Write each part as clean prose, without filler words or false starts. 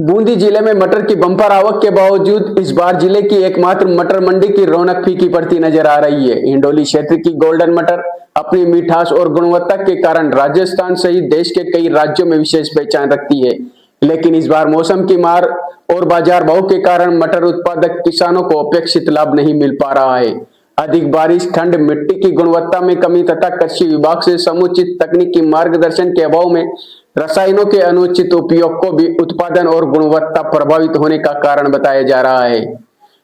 बूंदी जिले में मटर की बम्पर आवक के बावजूद इस बार जिले की एकमात्र मटर मंडी की रौनक फीकी पड़ती नजर आ रही है। हिंडोली क्षेत्र की गोल्डन मटर अपनी मिठास और गुणवत्ता के कारण राजस्थान सहित देश के कई राज्यों में विशेष पहचान रखती है, लेकिन इस बार मौसम की मार और बाजार भाव के कारण मटर उत्पादक किसानों को अपेक्षित लाभ नहीं मिल पा रहा है। अधिक बारिश, ठंड, मिट्टी की गुणवत्ता में कमी तथा कृषि विभाग से समुचित तकनीकी मार्गदर्शन के अभाव में रसायनों के अनुचित उपयोग को भी उत्पादन और गुणवत्ता प्रभावित होने का कारण बताया जा रहा है।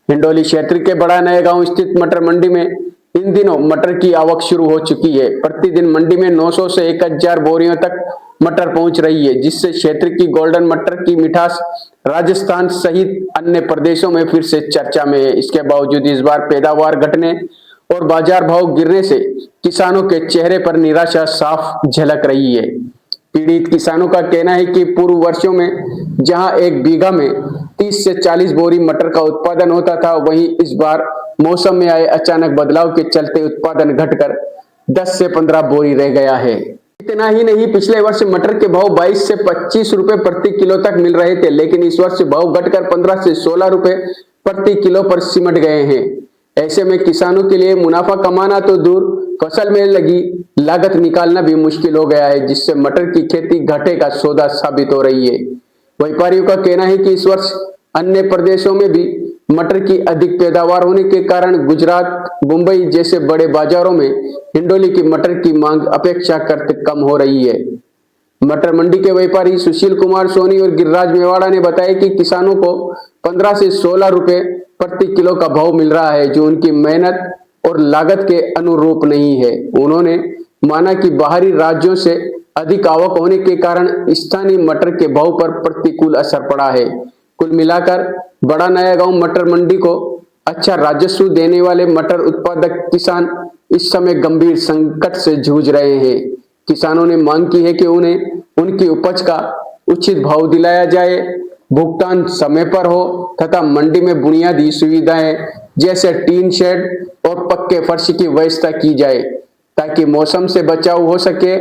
हिंडोली क्षेत्र के बड़ा नया गांव स्थित मटर मंडी में इन दिनों मटर की आवक शुरू हो चुकी है। प्रतिदिन मंडी में 900 से 1000 बोरियों तक मटर पहुंच रही है, जिससे क्षेत्र की गोल्डन मटर की मिठास राजस्थान सहित अन्य प्रदेशों में फिर से चर्चा में है। इसके बावजूद इस बार पैदावार घटने और बाजार भाव गिरने से किसानों के चेहरे पर निराशा साफ झलक रही है। पीड़ित किसानों का कहना है कि पूर्व वर्षों में जहां एक बीघा में 30 से 40 बोरी मटर का उत्पादन होता था, वहीं इस बार मौसम में आए अचानक बदलाव के चलते उत्पादन घटकर 10 से 15 बोरी रह गया है। इतना ही नहीं, पिछले वर्ष मटर के भाव 22 से 25 रुपए प्रति किलो तक मिल रहे थे, लेकिन इस वर्ष भाव घटकर 15 से 16 रुपए प्रति किलो पर सिमट गए हैं। ऐसे में किसानों के लिए मुनाफा कमाना तो दूर, फसल में लगी लागत निकालना भी मुश्किल हो गया है, जिससे मटर की खेती घाटे का सौदा साबित हो रही है। व्यापारियों का कहना है कि इस वर्ष अन्य प्रदेशों में भी मटर की अधिक पैदावार होने के कारण गुजरात, मुंबई जैसे बड़े बाजारों में हिंडोली की मटर की मांग अपेक्षाकृत कम हो रही है। मटर मंडी के व्यापारी सुशील कुमार सोनी और गिरिराज मेवाड़ा ने बताया कि किसानों को 15 से 16 रुपए प्रति किलो का भाव मिल रहा है, जो उनकी मेहनत और लागत के अनुरूप नहीं है। उन्होंने माना कि बाहरी राज्यों से अधिक आवक होने के कारण स्थानीय मटर के भाव पर प्रतिकूल असर पड़ा है। कुल मिलाकर बड़ा नया गांव मटर मंडी को अच्छा राजस्व देने वाले मटर उत्पादक किसान इस समय गंभीर संकट से जूझ रहे हैं। किसानों ने मांग की है कि उन्हें उनकी उपज का उचित भाव दिलाया जाए, भुगतान समय पर हो तथा मंडी में बुनियादी सुविधाएं जैसे टीन शेड और पक्के फर्श की व्यवस्था की जाए, ताकि मौसम से बचाव हो सके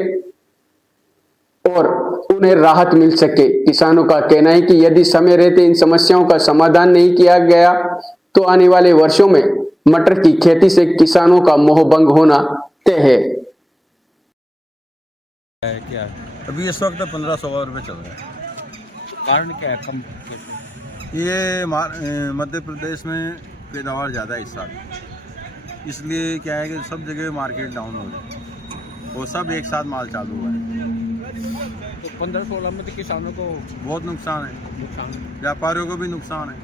और उन्हें राहत मिल सके। किसानों का कहना है कि यदि समय रहते इन समस्याओं का समाधान नहीं किया गया तो आने वाले वर्षों में मटर की खेती से किसानों का मोहभंग होना तय है। क्या अभी इस वक्त 1500 रुपये चल रहा है। कारण क्या है कम? ये मध्य प्रदेश में पैदावार ज़्यादा है इस साल, इसलिए क्या है कि सब जगह मार्केट डाउन हो रही है, वो सब एक साथ माल चालू हुआ है। तो 15-16 में तो किसानों को बहुत नुकसान है, व्यापारियों को भी नुकसान है,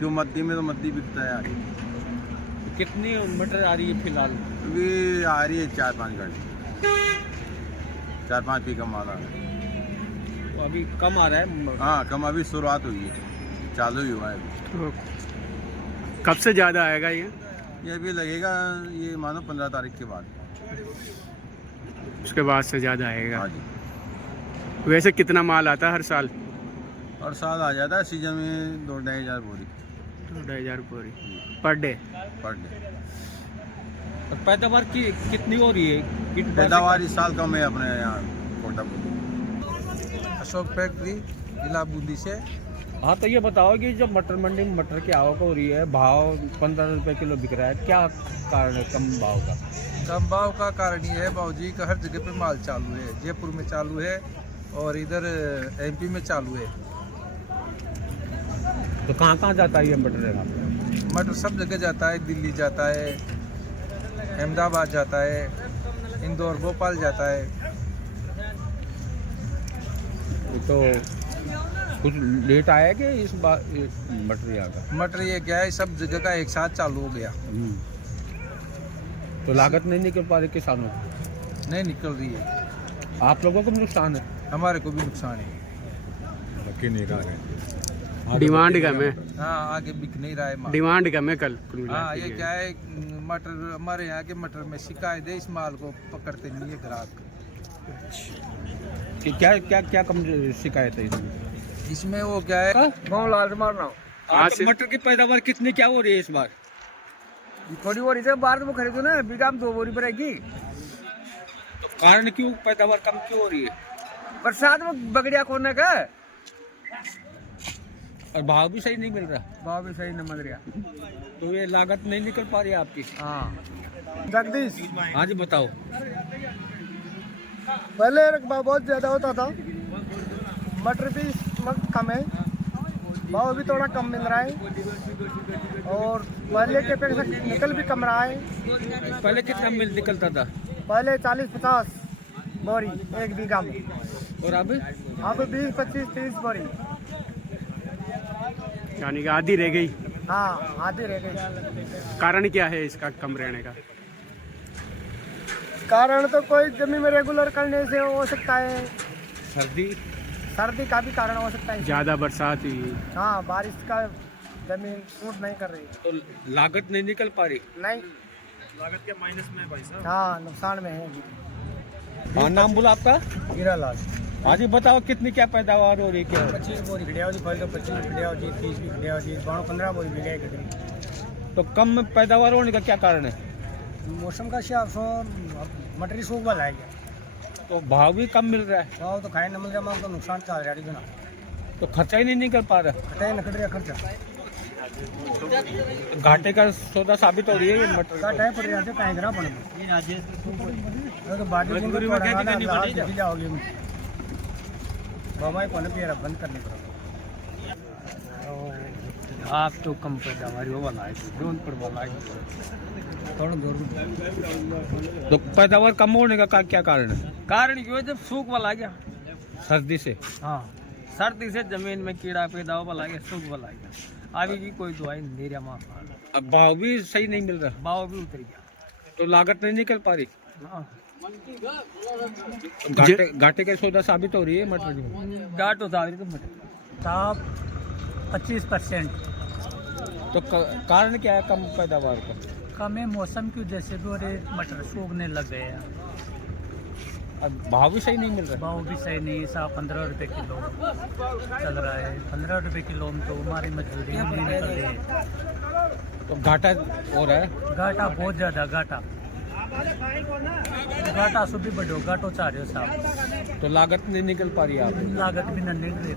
जो मद्दी में तो मद्दी बिकता है। तो कितनी मटर आ रही है फिलहाल? अभी आ रही है 4-5 घंटे, 4-5 पी कम माल आ रहा है। तो अभी कम आ रहा है? हाँ कम, अभी शुरुआत हुई है, चालू ही हुआ है अभी। तो कब से ज़्यादा आएगा ये भी लगेगा, ये मानो 15 तारीख के बाद, उसके बाद से ज़्यादा आएगा। हाँ जी। वैसे कितना माल आता है हर साल? और साल आ जाता है सीजन में 2-2.5 हज़ार बोरी, 2,500 बोरी पर डे। Per day. और पैदावार की कितनी हो रही है? पैदावार इस साल कम है अपने यहाँ कोटा में। अशोक फैक्ट्री, जिला बूंदी से। हाँ, तो ये बताओ कि जब मटर मंडी में मटर की आवक हो रही है, भाव 15 रुपए किलो बिक रहा है, क्या कारण है कम भाव का? कम भाव का कारण ये है बाबूजी का हर जगह पे माल चालू है, जयपुर में चालू है और इधर एमपी में चालू है। तो कहाँ कहाँ जाता है ये मटर? मटर सब जगह जाता है, दिल्ली जाता है, अहमदाबाद जाता है, इंदौर, भोपाल जाता है। तो कुछ लेट आया कि इस बार मटर यहाँ का? मटर ये क्या है, सब जगह का एक साथ चालू हो गया, तो लागत नहीं निकल पा रही किसानों को? नहीं निकल रही है। आप लोगों को भी नुकसान है? हमारे को भी नुकसान है। डिमांड कम है। हाँ, आगे बिक नहीं रहा है माल। डिमांड कम है कल। हाँ, ये क्या है, मटर हमारे यहाँ के मटर में शिकायत है, इस माल को पकड़ते नहीं है ग्राहक। कि क्या क्या क्या कम शिकायत है इसमें? इसमें वो क्या है, गाँव लाल मारना मटर की पैदावार कितनी क्या हो रही है इस बार? थोड़ी बोरी से बाहर तो खरीदो ना, बीघा में 2 बोरी पड़ेगी। तो कारण क्यों पैदावार कम क्यों हो रही है? बरसात में बगड़िया खोने का और भाव भी सही नहीं मिल रहा, भाव भी सही नहीं मिल रहा। तो ये लागत नहीं निकल पा रही है आपकी। हाँ जगदीश, हाँ जी बताओ। पहले रकबा बहुत ज़्यादा होता था, मटर भी इस वक्त कम है, भाव भी थोड़ा कम मिल रहा है और पहले के अपेक्षा निकल भी कम रहा है। पहले कितना मिल निकलता था पहले 40-50 बोरी एक बीघा में, और अब? अब 20-25-30 बोरी। यानी कि आधी रह गई। हाँ आधी रह गई। कारण क्या है इसका कम रहने का? कारण तो कोई जमीन में रेगुलर करने से हो सकता है, सर्दी का भी कारण हो सकता है। ज़्यादा बरसात हुई। हाँ बारिश का जमीन सूट नहीं कर रही। तो लागत नहीं निकल पा रही। नहीं, लागत के माइनस में भाई साहब। हाँ नुकसान में है। हाँ नाम बोला आपका? हीरालाल। हाँ जी बताओ कितनी क्या पैदावार हो रही है? क्या 25 बोरी खड़िया जी, फल का 25 खड़िया जी, 30 भी खड़िया जी, 15 बोरी भी गए कभी। तो कम पैदावार होने का क्या कारण है? मौसम का हिसाब से मटरी सूख वाला है, तो भाव भी कम मिल रहा है, भाव तो खाए न मिल रहा, तो नुकसान चल रहा है। तो खर्चा ही नहीं निकल पा रहा। खटाई न कट रहा खर्चा, तो घाटे का सौदा साबित हो रही है ये मटर। का टाइम पड़ रहा है, कहीं जना पड़े तो बाटी में जाओगे बाबा को पिया बंद करने पड़ा। आप तो कम पैदावार हो वाला है, पर वाला है थोड़ा जोर। तो पैदावार कम होने का क्या कारण है? कारण क्यों, जब सूख वाला गया, सर्दी से। हाँ सर्दी से जमीन में कीड़ा पैदा हो वाला गया, सूख वाला गया। अभी की कोई दवाई नहीं रहा माँ, अब भाव भी सही नहीं मिल रहा, भाव भी उतर गया। तो लागत नहीं निकल पा रही। हाँ घाटे का सौदा साबित हो रही है मटर की। घाट होता है तो मटर 25%। तो कारण क्या है कम पैदावार का? कम है मौसम की वजह से भी, और मटर सूखने लग गए हैं। अब भाव भी सही नहीं मिल रहा। भाव भी सही नहीं, 15 रुपये किलो चल रहा है। 15 रुपये किलो में तो हमारी मजदूरी ही नहीं निकल रही है। तो घाटा हो रहा है। घाटा बहुत ज़्यादा, घाटा सुबह बढ़ो, घाटो चाह रहे हो साहब। तो लागत नहीं निकल पा रही है आप। लागत भी नहीं निकल रही।